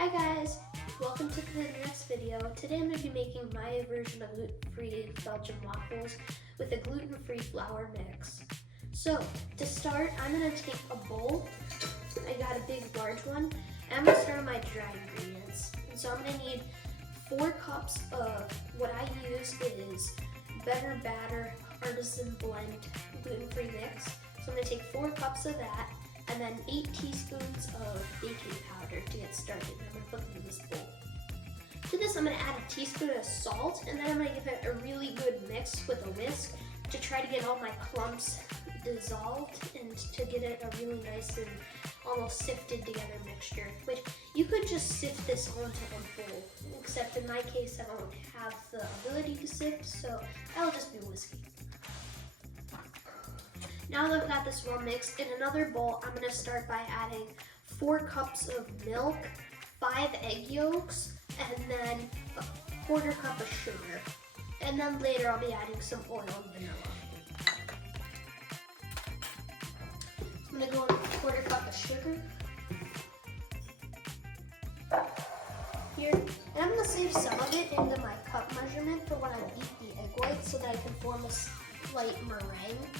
Hi guys, welcome to the next video. Today I'm going to be making my version of gluten-free Belgian waffles with a gluten-free flour mix. So to start, I'm going to take a bowl. I got a big large one. And I'm going to start with my dry ingredients. And so I'm going to need 4 cups of what I use is Better Batter Artisan Blend gluten-free mix. So I'm going to take 4 cups of that. And then 8 teaspoons of baking powder to get started. I'm going to put them in this bowl. To this, I'm going to add a teaspoon of salt, and then I'm going to give it a really good mix with a whisk to try to get all my clumps dissolved and to get it a really nice and almost sifted together mixture. Which you could just sift this onto a bowl, except in my case, I don't have the ability to sift, so I'll just be whisking. Now that I've got this well mixed, in another bowl, I'm going to start by adding 4 cups of milk, 5 egg yolks, and then a 1/4 cup of sugar. And then later I'll be adding some oil and vanilla. So I'm going to go in with a 1/4 cup of sugar. Here. And I'm going to save some of it into my cup measurement for when I beat the egg whites so that I can form a slight meringue,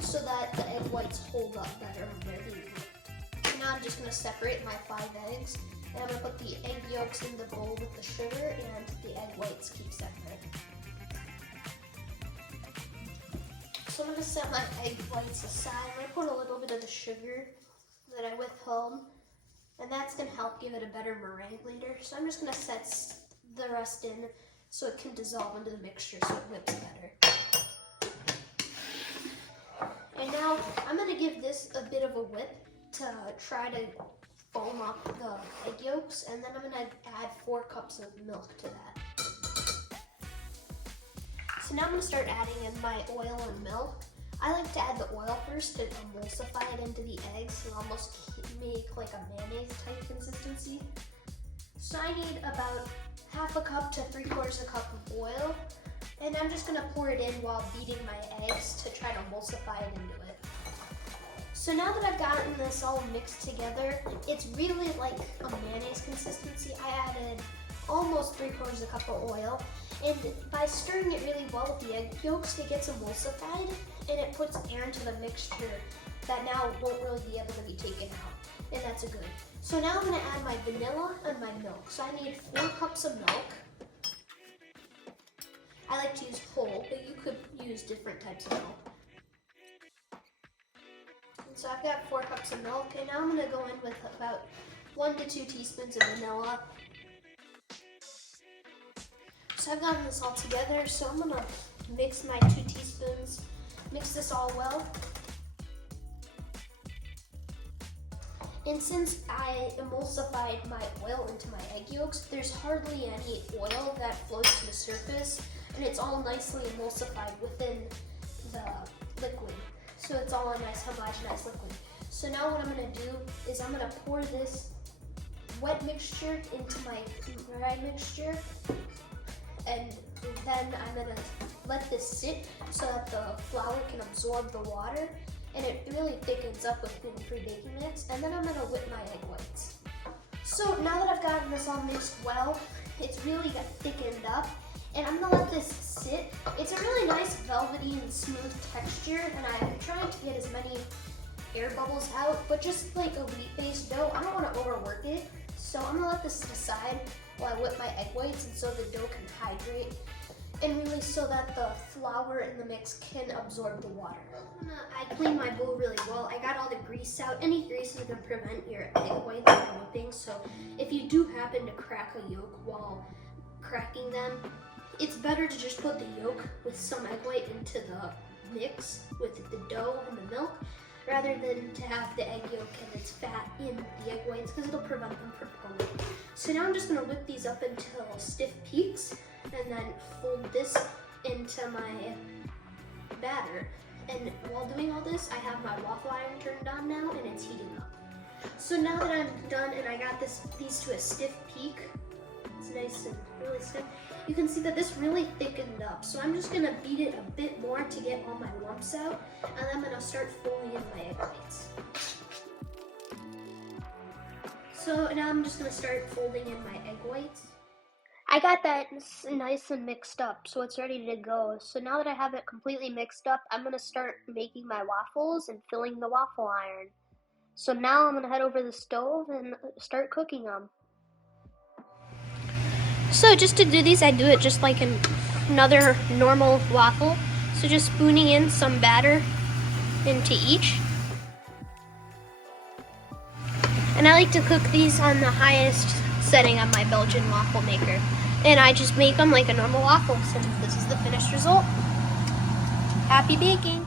so that the egg whites hold up better when they're being whipped. Now I'm just going to separate my 5 eggs, and I'm going to put the egg yolks in the bowl with the sugar and the egg whites keep separate. So I'm going to set my egg whites aside. I'm going to put a little bit of the sugar that I withheld, and that's going to help give it a better meringue later. So I'm just going to set the rest in so it can dissolve into the mixture so it whips better. And now I'm going to give this a bit of a whip to try to foam up the egg yolks, and then I'm going to add 4 cups of milk to that. So now I'm going to start adding in my oil and milk. I like to add the oil first to emulsify it into the eggs and almost make like a mayonnaise type consistency. So I need about 1/2 cup to 3/4 cup of oil. And I'm just going to pour it in while beating my eggs to try to emulsify it into it. So now that I've gotten this all mixed together, it's really like a mayonnaise consistency. I added almost 3/4 cup of oil, and by stirring it really well with the egg yolks, it gets emulsified and it puts air into the mixture that now won't really be able to be taken out, and that's a good. So now I'm going to add my vanilla and my milk. So I need 4 cups of milk. I like to use whole, but you could use different types of milk. And so I've got 4 cups of milk, and now I'm going to go in with about 1 to 2 teaspoons of vanilla. So I've gotten this all together, so I'm going to mix my 2 teaspoons, mix this all well. And since I emulsified my oil into my egg yolks, there's hardly any oil that floats to the surface, and it's all nicely emulsified within the liquid. So it's all a nice homogenized liquid. So now what I'm going to do is I'm going to pour this wet mixture into my dry mixture, and then I'm going to let this sit so that the flour can absorb the water, and it really thickens up with gluten-free baking mix, and then I'm going to whip my egg whites. So now that I've gotten this all mixed well, it's really got thickened up, and I'm going to let this sit. It's a really nice velvety and smooth texture, and I'm trying to get as many air bubbles out, but just like a wheat-based dough, I don't want to overwork it. So I'm going to let this sit aside while I whip my egg whites, and so the dough can hydrate, and really so that the flour in the mix can absorb the water. I cleaned my bowl really well. I got all the grease out. Any grease is going to prevent your egg whites from whipping, so if you do happen to crack a yolk while cracking them, it's better to just put the yolk with some egg white into the mix with the dough and the milk, rather than to have the egg yolk and its fat in the egg whites, because it'll prevent them from forming. So now I'm just going to whip these up until stiff peaks, and then fold this into my batter. And while doing all this, I have my waffle iron turned on now, and it's heating up. So now that I'm done and I got these to a stiff peak, it's nice and really stiff, you can see that this really thickened up. So I'm just gonna beat it a bit more to get all my lumps out, and then I'm gonna start folding in my egg whites. So now I'm just gonna start folding in my egg whites. I got that nice and mixed up, so it's ready to go. So now that I have it completely mixed up, I'm gonna start making my waffles and filling the waffle iron. So now I'm gonna head over to the stove and start cooking them. So just to do these, I do it just like another normal waffle. So just spooning in some batter into each. And I like to cook these on the highest setting on my Belgian waffle maker. And I just make them like a normal waffle. So this is the finished result. Happy baking!